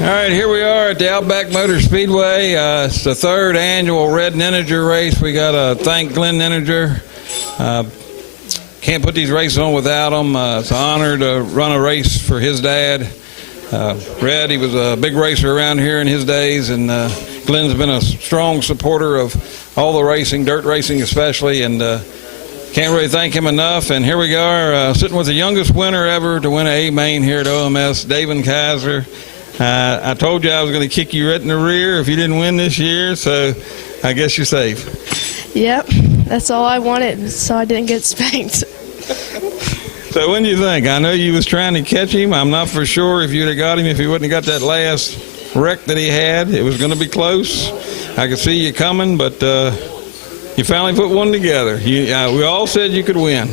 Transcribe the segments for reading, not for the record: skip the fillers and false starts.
All right, here we are at the Outback Motor Speedway. It's the third annual Red Nininger race. We got to thank Glenn Nininger. Can't put these races on without him. It's an honor to run a race for his dad. Red, he was a big racer around here in his days, and Glenn's been a strong supporter of all the racing, dirt racing especially, and can't really thank him enough. And here we are, sitting with the youngest winner ever to win an A-Main here at OMS, David Kaiser. I told you I was going to kick you right in the rear if you didn't win this year, so I guess you're safe. Yep, that's all I wanted, so I didn't get spanked. So what do you think? I know you was trying to catch him. I'm not for sure if you'd have got him if he wouldn't have got that last wreck that he had. It was going to be close. I could see you coming, but you finally put one together. We all said you could win,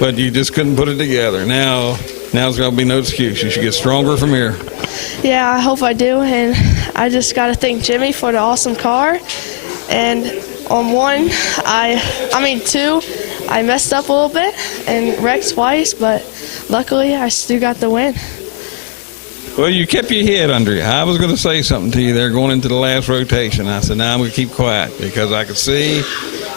but you just couldn't put it together. Now there's going to be no excuse. You should get stronger from here. Yeah, I hope I do, and I just got to thank Jimmy for the awesome car. And on two, I messed up a little bit and wrecked twice, but luckily I still got the win. Well, you kept your head under you. I was going to say something to you there going into the last rotation. I said, now I'm going to keep quiet because I could see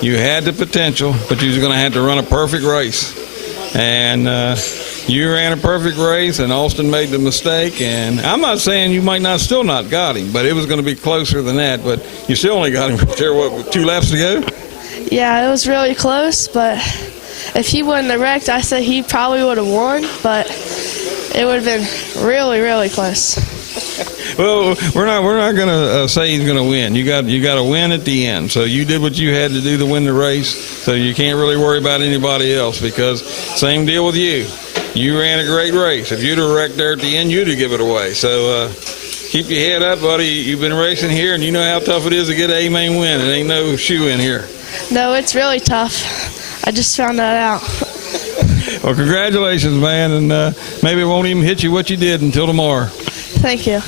you had the potential, but you was going to have to run a perfect race. And you ran a perfect race, and Austin made the mistake. And I'm not saying you might not still not got him, but it was going to be closer than that. But you still only got him there, what, with 2 laps to go? Yeah, it was really close, but if he wouldn't have wrecked, I said he probably would have won, but it would have been really, really close. Well, we're not going to say he's going to win. You got to win at the end. So you did what you had to do to win the race. So you can't really worry about anybody else because same deal with you. You ran a great race. If you'd have wrecked there at the end, you'd have given it away. So keep your head up, buddy. You've been racing here, and you know how tough it is to get an A-Main win. It ain't no shoe in here. No, it's really tough. I just found that out. Well, congratulations, man, and maybe it won't even hit you what you did until tomorrow. Thank you.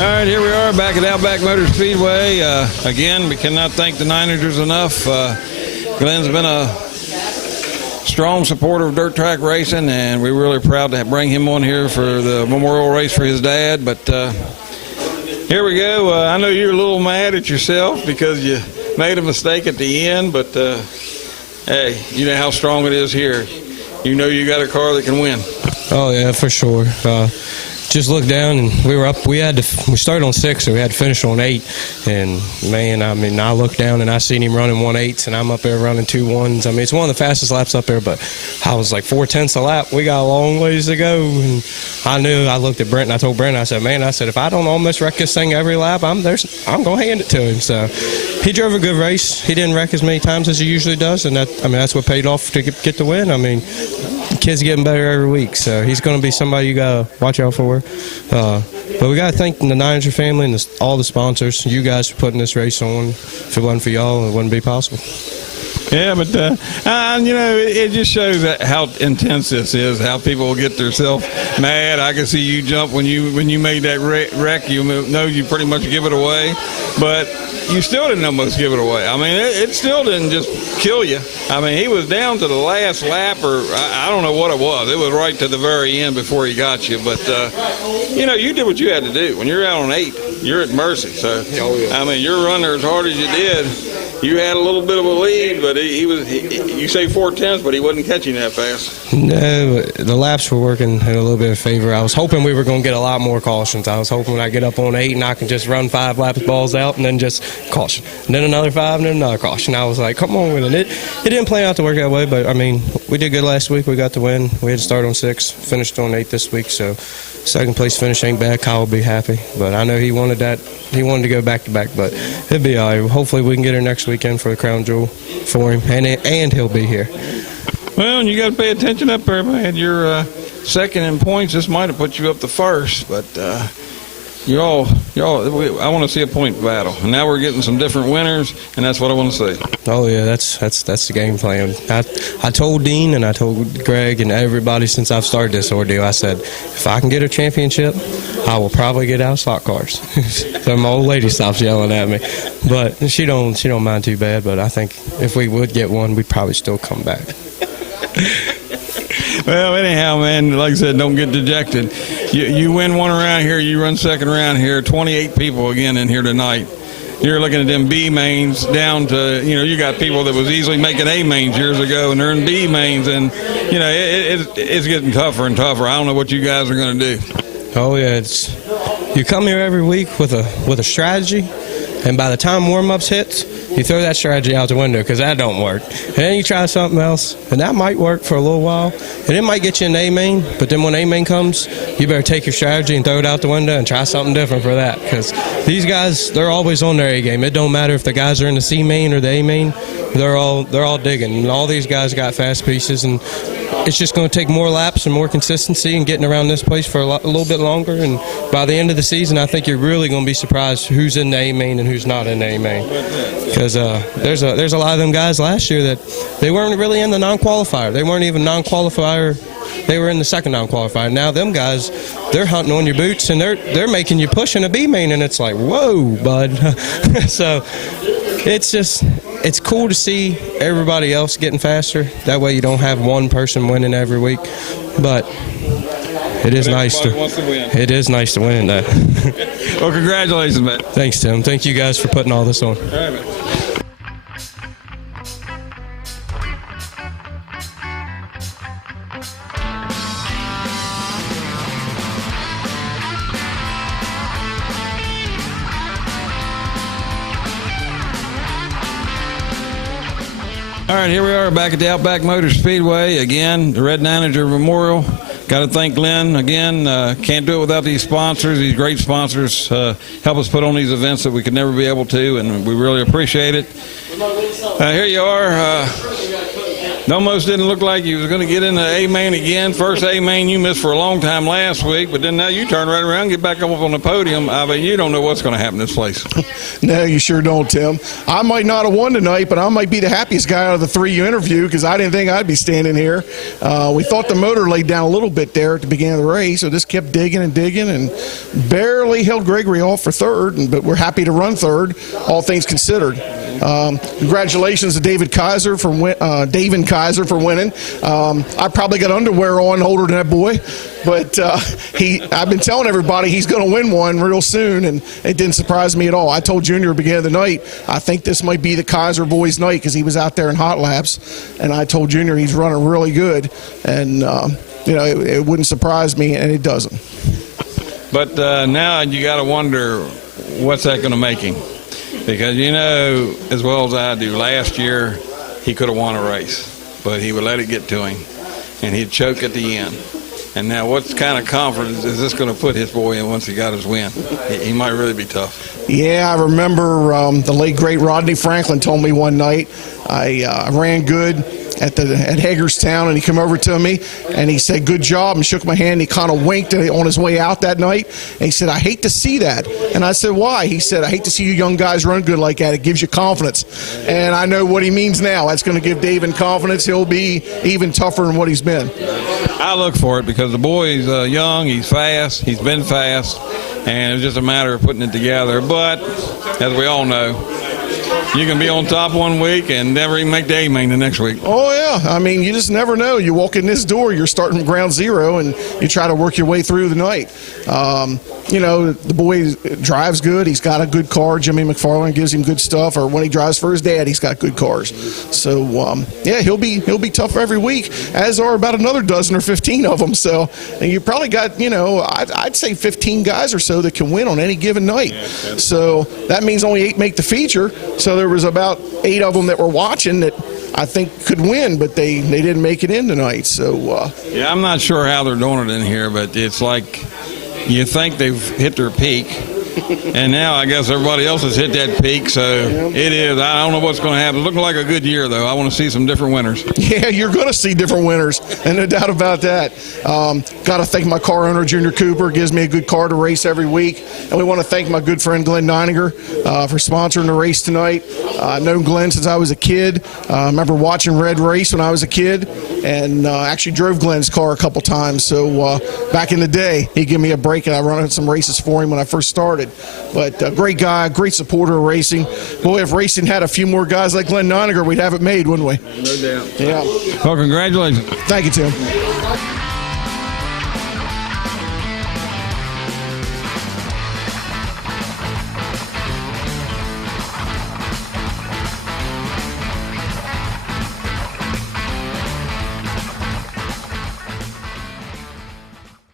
All right, here we are back at Outback Motor Speedway. Again, we cannot thank the Niners enough. Glenn's been a strong supporter of dirt track racing, and we're really proud to bring him on here for the memorial race for his dad. But here we go. I know you're a little mad at yourself because you made a mistake at the end, but hey, you know how strong it is here. You know you got a car that can win. Oh, yeah, for sure. Just looked down and we were up. We started on 6, so we had to finish on 8. And man, I mean, I looked down and I seen him running 1.8s, and I'm up there running 2.1s. I mean, it's one of the fastest laps up there, but I was like 4/10 a lap. We got a long ways to go. And I looked at Brent and I told Brent, I said, man, if I don't almost wreck this thing every lap, I'm gonna hand it to him. So he drove a good race. He didn't wreck as many times as he usually does, and that's what paid off to get the win. I mean, the kid's getting better every week, so he's going to be somebody you got to watch out for. But we got to thank the Nininger family and all the sponsors, you guys, for putting this race on. If it wasn't for y'all, it wouldn't be possible. Yeah, but you know, it just shows how intense this is, how people will get themselves mad. I can see you jump when you made that wreck. You know you pretty much give it away, but you still didn't almost give it away. I mean, it still didn't just kill you. I mean, he was down to the last lap, or I don't know what it was. It was right to the very end before he got you. But, you know, you did what you had to do. When you're out on 8, you're at mercy. So, I mean, you're running as hard as you did. You had a little bit of a lead, but you say 4/10, but he wasn't catching that fast. No, the laps were working in a little bit of favor. I was hoping we were going to get a lot more cautions. I was hoping when I get up on 8 and I can just run 5 laps, balls out, and then just caution. And then another 5, and then another caution. I was like, come on with it. It didn't play out to work that way, but, I mean, we did good last week. We got the win. We had to start on 6, finished on 8 this week, so second place finish ain't bad. Kyle will be happy. But I know he wanted that. He wanted to go back-to-back, but it'll be all right. Hopefully we can get her next weekend for the Crown Jewel for him, and he'll be here. Well, you got to pay attention up there, man. You're second in points. This might have put you up to first, but I want to see a point battle. And now we're getting some different winners, and that's what I want to see. Oh yeah, that's the game plan. I told Dean and I told Greg and everybody since I've started this ordeal. I said, if I can get a championship, I will probably get out of slot cars. So my old lady stops yelling at me, but she don't mind too bad. But I think if we would get one, we'd probably still come back. Well, anyhow, man, like I said, don't get dejected. You win one around here, you run second round here, 28 people again in here tonight. You're looking at them B mains down to, you got people that was easily making A mains years ago, and they're in B mains, and, it's getting tougher and tougher. I don't know what you guys are going to do. Oh, yeah, you come here every week with a strategy, and by the time warm-ups hits, you throw that strategy out the window because that don't work. And then you try something else, and that might work for a little while, and it might get you an A main, but then when A main comes, you better take your strategy and throw it out the window and try something different for that, because these guys, they're always on their A game. It don't matter if the guys are in the C main or the A main, they're all digging. And all these guys got fast pieces, and it's just going to take more laps and more consistency and getting around this place for a little bit longer. And by the end of the season, I think you're really going to be surprised who's in the A main and who's not in the A main. Because there's a lot of them guys last year that they weren't really in the non-qualifier. They weren't even non-qualifier. They were in the second non-qualifier. Now them guys, they're hunting on your boots and they're making you push in a B main, and it's like, whoa, bud. So it's cool to see everybody else getting faster. That way you don't have one person winning every week. But it is nice to win. It is nice to win that. Well, congratulations, man. Thanks, Tim. Thank you guys for putting all this on. All right, man. All right, here we are back at the Outback Motor Speedway. Again, the Red Niger Memorial. Got to thank Glenn again. Can't do it without these sponsors. These great sponsors help us put on these events that we could never be able to, and we really appreciate it. Here you are. Almost didn't look like you was going to get in the A main again. First A main you missed for a long time last week, but then now you turn right around and get back up on the podium. I mean, you don't know what's going to happen in this place. No, you sure don't, Tim. I might not have won tonight, but I might be the happiest guy out of the three you interviewed because I didn't think I'd be standing here. We thought the motor laid down a little bit there at the beginning of the race, so just kept digging and barely held Gregory off for third, but we're happy to run third, all things considered. Congratulations to David Kaiser for winning. I probably got underwear on older than that boy, but I've been telling everybody he's going to win one real soon, and it didn't surprise me at all. I told Junior at the beginning of the night, I think this might be the Kaiser boy's night because he was out there in hot laps, and I told Junior he's running really good, and it wouldn't surprise me, and it doesn't. But now you got to wonder what's that going to make him. Because, as well as I do, last year he could have won a race, but he would let it get to him, and he'd choke at the end. And now what kind of confidence is this going to put his boy in once he got his win? He might really be tough. Yeah, I remember the late, great Rodney Franklin told me one night I ran good at Hagerstown, and he came over to me and he said, "Good job," and shook my hand. And he kind of winked on his way out that night, and he said, "I hate to see that." And I said, "Why?" He said, "I hate to see you young guys run good like that. It gives you confidence." And I know what he means now. That's going to give David confidence. He'll be even tougher than what he's been. I look for it because the boy's young, he's fast, he's been fast, and it's just a matter of putting it together. But as we all know, you can be on top one week and never even make the A main the next week. Oh, yeah. I mean, you just never know. You walk in this door, you're starting from ground zero, and you try to work your way through the night. The boy drives good. He's got a good car. Jimmy McFarland gives him good stuff. Or when he drives for his dad, he's got good cars. So, he'll be tough every week, as are about another dozen or 15 of them. So, and you probably got, I'd say 15 guys or so that can win on any given night. So that means only 8 make the feature. So there was about 8 of them that were watching that I think could win, but they didn't make it in tonight. So I'm not sure how they're doing it in here, but it's like you think they've hit their peak. And now I guess everybody else has hit that peak, so it is. I don't know what's going to happen. It's looking like a good year, though. I want to see some different winners. Yeah, you're going to see different winners, and no doubt about that. Got to thank my car owner, Junior Cooper. Gives me a good car to race every week. And we want to thank my good friend, Glenn Neininger, for sponsoring the race tonight. I've known Glenn since I was a kid. I remember watching Red race when I was a kid, and actually drove Glenn's car a couple times. So back in the day, he gave me a break, and I run some races for him when I first started. But a great guy, great supporter of racing. Boy, if racing had a few more guys like Glenn Neininger, we'd have it made, wouldn't we? No doubt. Yeah. Well, congratulations. Thank you, Tim.